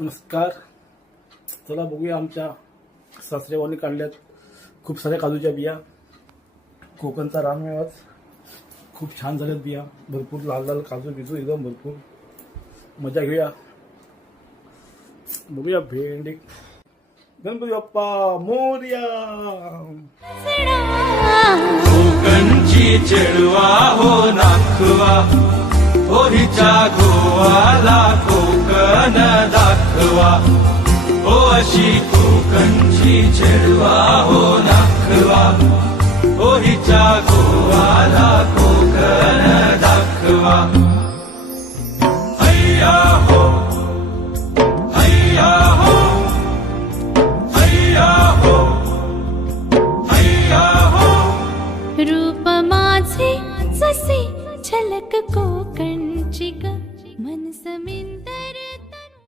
नमस्कार. चला बघूया आमच्या सासरेवानी काढल्यात खूप साऱ्या काजूच्या बिया. कोकणचा रानमेवाच खूप छान झाल्यात बिया. भरपूर लाल लाल काजू बिजू एकदम भरपूर. मजा घेऊया. बघूया भेंडी. गणपती बाप्पा मोरया. कोकणची चेडवा हो नाखवा, हो हिच्या गोवाला कोकण दाखवा. हो अशी कोकणची चेडवा हो नाखवा, हो हिच्या गोवाला कोकण दाखवा. हैया हो, हैया हो, हैया हो, हैया हो. रूप माझे जसे झलक कोकणची ग, मन समिंद